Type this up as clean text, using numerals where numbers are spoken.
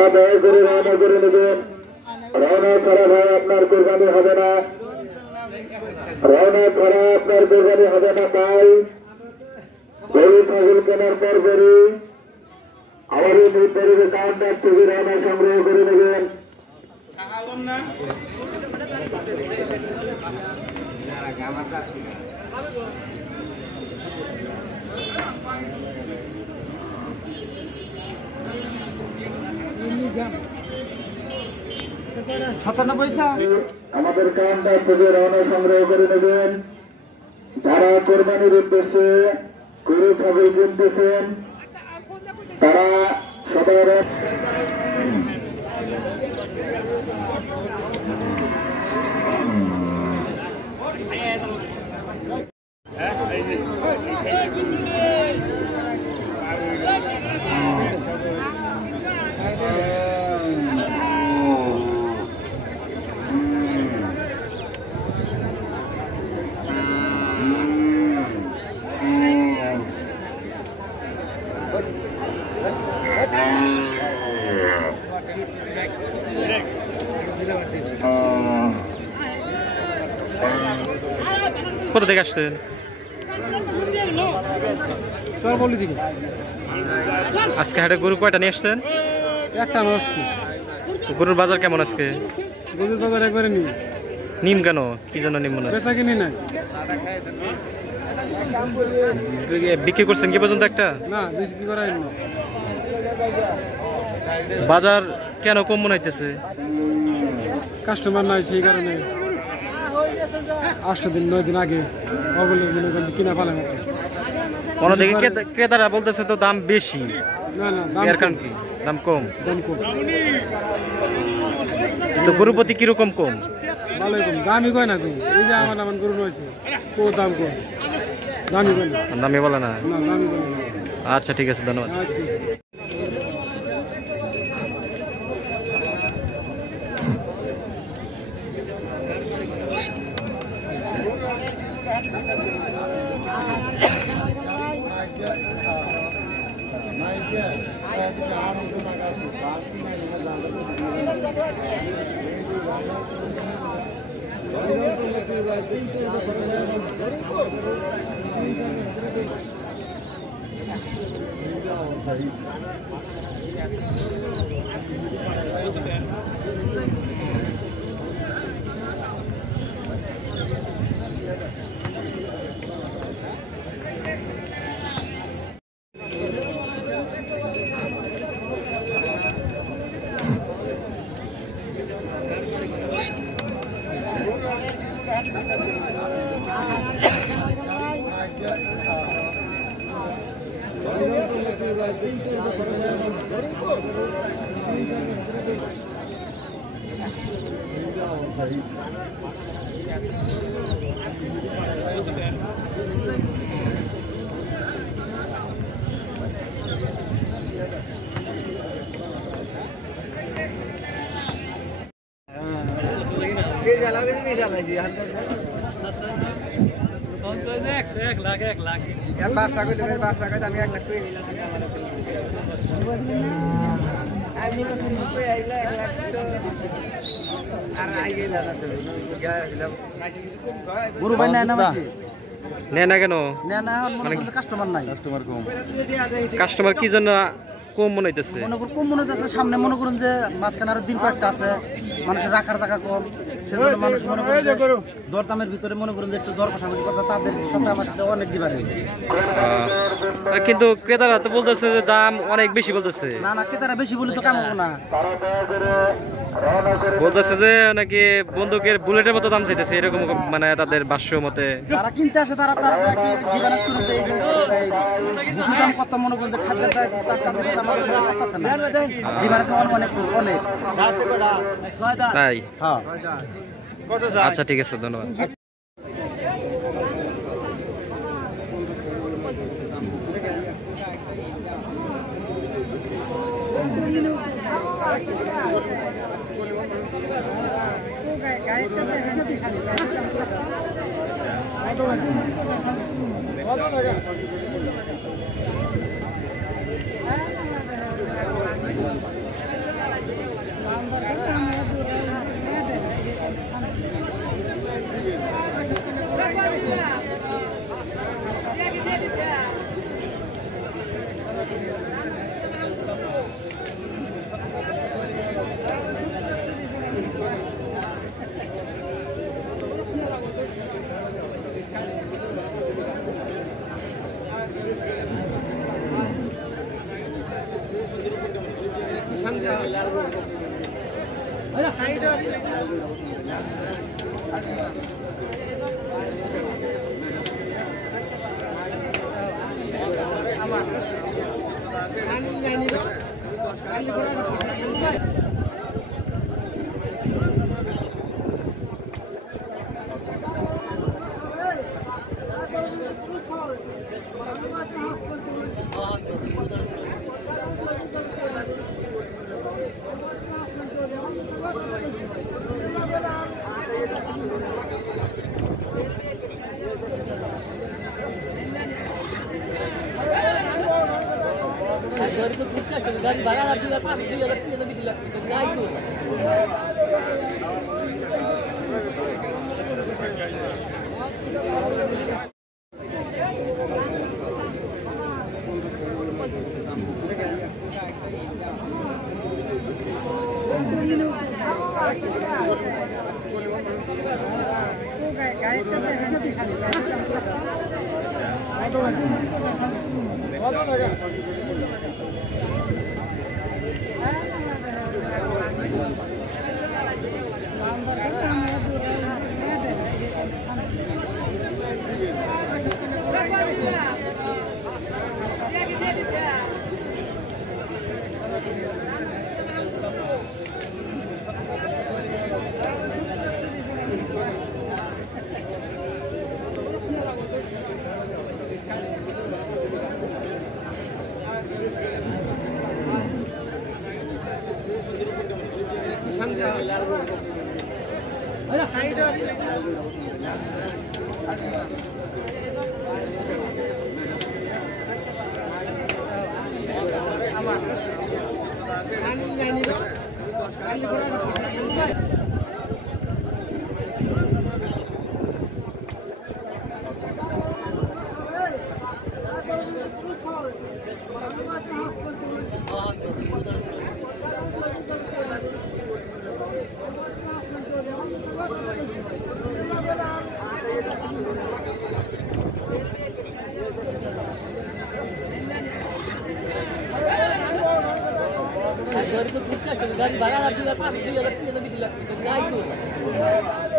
তারা দয়া করে রওনা করে নেবেন। রওনা ছাড়া ভাই আপনার কোরবানি হবে না, রওনা ছাড়া আপনার কোরবানি হবে না। তাই গরু ছাগল কেনার পর পরই আবার নির্ধারিত কাউন্টার থেকে রওনা সংগ্রহ করে নেবেন। আমাদের কাউন্টার থেকে রওনা সংগ্রহ করে নেবেন। যারা কোরবানির উদ্দেশ্যে গরু ছাগল কিনতেছেন তারা সবাই কোথা থেকে আসছেন? আজকে হাটে গরু কয়টা নিয়ে আসছেন? একটা আসছি। গরুর বাজার কেমন আজকে? গরুর বাজার একবারে নিম। নিম কেন? কি জন্য নিম মনে হয়? বেচা কিনি নাই। বিক্রি করছেন কি পর্যন্ত একটা? না, বিক্রি করাই না। বাজার কেন কম মনে হইতেছে? কাস্টমার নাই সেই কারণে 8 দিন 9 দিন আগে ওগুলো কিনা ফেলা হতো। অন্যদিকে ক্রেতারা বলতেছে তো দাম বেশি। না না, দাম এর কারণ কি? দাম কম। দাম কম। তো গরু প্রতি কিরকম কম? ভালোই কম। দামি কয় না কম। এই যে আমার গরু রয়েছে ও দাম কম। দামি কয় না। দামি বলে না? না, দামি কয় না। আচ্ছা ঠিক আছে, ধন্যবাদ। আচ্ছা ঠিক আছে। গরু ভাই নেয় না নেয় না কেন? কাস্টমার নাই। কাস্টমার কি জন্য কম মনে হইতেছে? কম মনে হইতেছে। সামনে মনে করুন যে মাঝখানে আরো দিন কয়েকটা আছে, মানুষের রাখার জায়গা কম, সেজন্য মানুষ মনে করেন দরদামের ভিতরে মনে করুন যে একটু দর কষাকষি কথা তাদের সাথে আমার সাথে অনেক ডিফারেন্স। কিন্তু ক্রেতারা তো বলতেছে যে দাম অনেক বেশি বলতেছে। না না, ক্রেতারা বেশি বলে তো কাম হবে না। বলতেছে যে নাকি বন্দুকের বুলেটের মতো দাম চাইতেছে, এরকম মানে তাদের ভাষ্য মতে। যারা কিনতে আসে তারা তারা ডিফারেন্স করে যে ভুসির দাম কত মনে করেন যে খাদ্যের তাই। আচ্ছা ঠিক আছে, ধন্যবাদ। गाड़ी भाड़ा 2,000 लागतो गाड़ी भाड़ा 2,000 लागतो